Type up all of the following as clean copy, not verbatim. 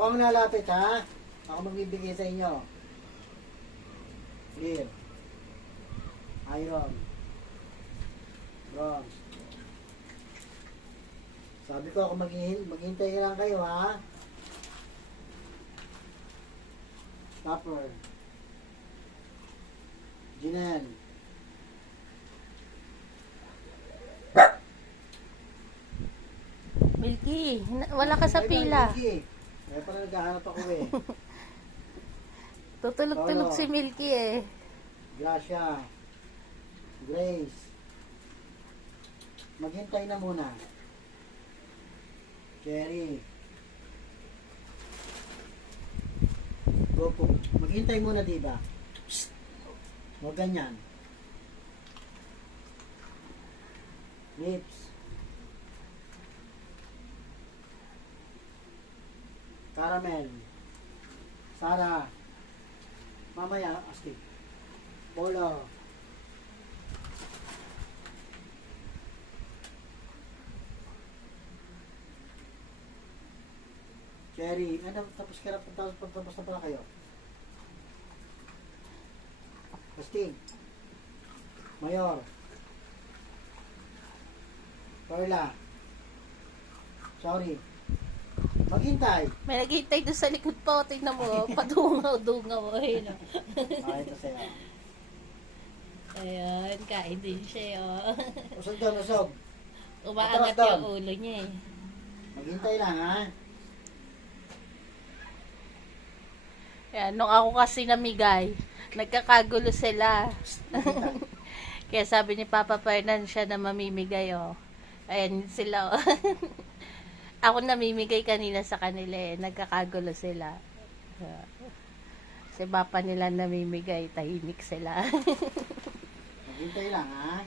Ako ang lalapit, ha? Ako magbibigay sa inyo. Clear. Iron. Bronze. Sabi ko ako maghintay lang kayo, ha? Copper. Ginel. Milky, wala ka sa pila. Kaya pala naghahanap ako eh. Tutulog-tulog si Milky eh. Gracia. Grace. Maghintay na muna. Cherry. Goku. Maghintay muna, diba? Psst. Huwag ganyan. Lips. Caramel. Sarah. Mamaya, asti. Polo. Cherry. Ano, tapos na pala kayo. Asti. Mayor. Perla. Sorry. Maghintay. May naghihintay doon sa likod po. Tingnan mo, padungaw-dungaw. Ayun, Ito sa'yo. ayun, kain din siya. Oh. Usog doon, usog. Umaangat Atras yung ulo niya eh. Maghintay lang, ha? Yan, nung ako kasi namigay, nagkakagulo sila. Maghintay. Kaya sabi ni Papa Fernan siya na mamimigay, oh. Ayan sila, oh. Ako namimigay kanina sa kanila, eh. Nagkakagulo sila. Si Papa nila namimigay, tahimik sila. Maghintay lang, ha?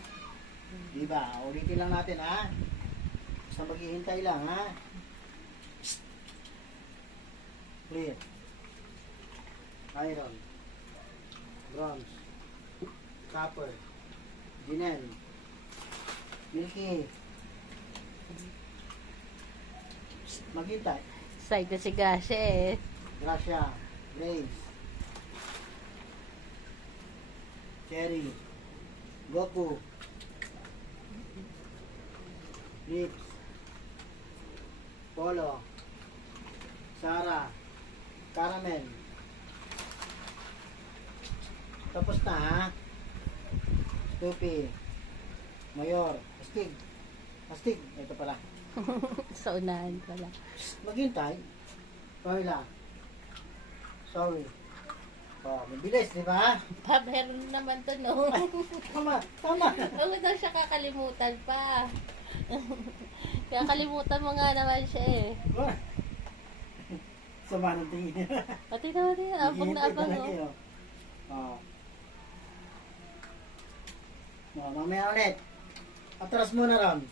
Diba? Ulitin lang natin, ha? Basta maghihintay lang, ha? Clear. Iron. Bronze. Copper. Ginel. Milky. Maghintay. Side na si Gasha, eh. Gracia. Grace. Cherry. Goku. Lips. Polo. Sarah. Caramel. Tapos na, ha? Stupi. Mayor. Astig. Astig. Ito pala. Sa unahan pala. Maghintay. Perla. Sorry. Oh, mabilis, di ba? Pa, meron naman to, no? Tama, tama. Huwag daw siya kakalimutan pa. Kakalimutan mo nga naman siya, eh. Sama ng tingin. Pati naman yun, abang na abang, Maghihintay oh. talaga, oh. No, mamaya ulit. Atras muna ron.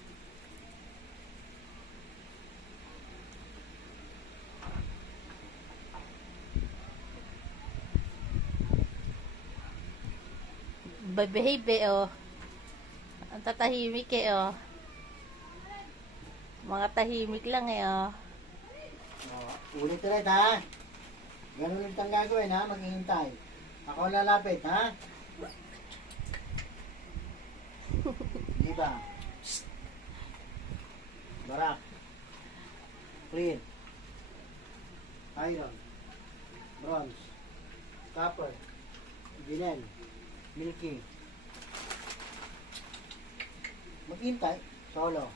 Behave, oh. Ang tatahimik, eh, oh. Mga tahimik lang, eh, oh. Oh, ulit ulit, ha? Ganun ulit ang gagawin, ha? Maghihintay. Ako lalapit, ha? Diba? Psst. Barak. Clear. Iron. Bronze. Copper. Ginel. Milky. Maghintay. Solo.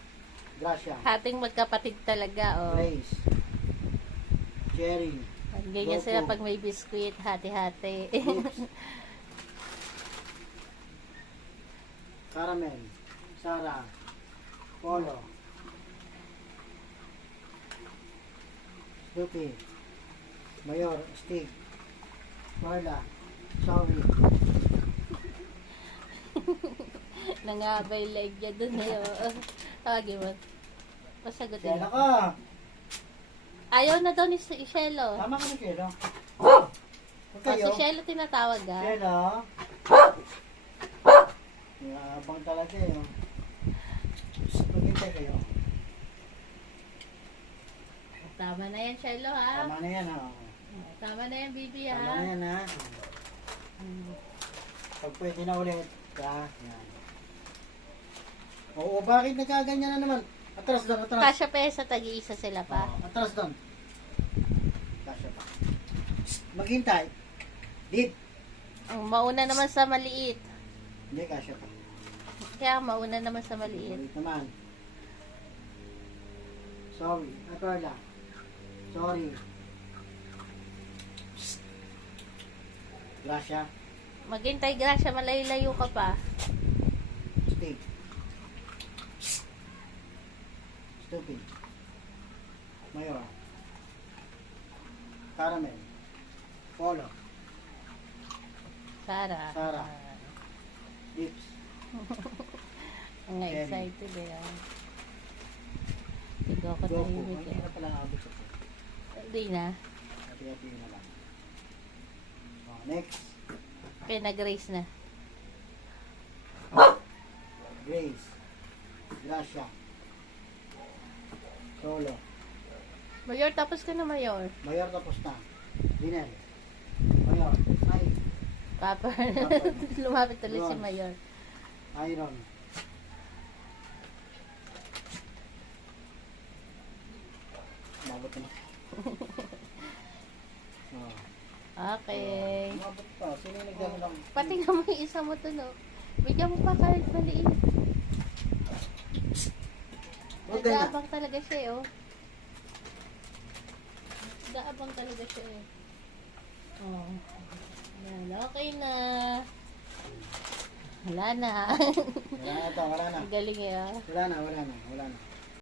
Gracia. Hating magkapatid talaga, oh. Grace. Cherry. Ganyan Goku. sila pag may biskuit, hati-hati. Lips. Caramel. Sarah. Polo. Snoopy. Mayor. Stig. Marla. Sorry. Nangabay leg niya dun, eh, oh. Tawagin mo. Pasagutin Kaya mo. ka. Ayaw na daw ni Shelo. Tama ka na, Kelo. Huwag kayo. Si Shelo tinatawag, ah. Kelo. Abang talaga eh. Maghintay kayo. Tama na yan, Shiloh, ha? Tama na yan, ha? Tama na yan, Bibi, ha? Tama na yan, ha? Pag pwede na ulit, ha? Yan. Oo, bakit nagkaganyan na naman? Atras doon, atras. Kasya pa sa tag-iisa sila pa. Atras doon. Kasya pa. Maghintay. Dip. Mauna naman sa maliit. Hindi, kasya pa. Kaya mauna naman sa maliit. Ulit naman. Sorry. Atorla. Sorry. Gracia. Maghintay, Gracia, malayo-layo ka pa. Steak. Stupid. Mayor. Caramel. Polo. Sara. Sara. Lips. Ang excited eh. Hindi ako Goku. tahimik Hindi eh. na pala nakabot ito. Hindi na. Hati-hati na lang. Next. Kaya nag-race na. Grace. Gracia. Solo. Mayor, tapos ka na, Mayor. Mayor tapos na. Dinel. Mayor. Ay. Papa. Papa. Lumapit ulit si Bronze. Mayor. Iron. Mabot na. Oh. Okay. Mabot pa. Sino yung nagdala ng... Pati nga mo yung isa mo to, no? Bigyan mo pa kahit maliit. Huwag ganyan. Nag-aabang talaga siya, eh, oh. Nag-aabang talaga siya, eh. Oh. Yan, okay na. Wala na. Wala na to, wala na. Ang galing, eh, ah. Wala na, wala na, wala na.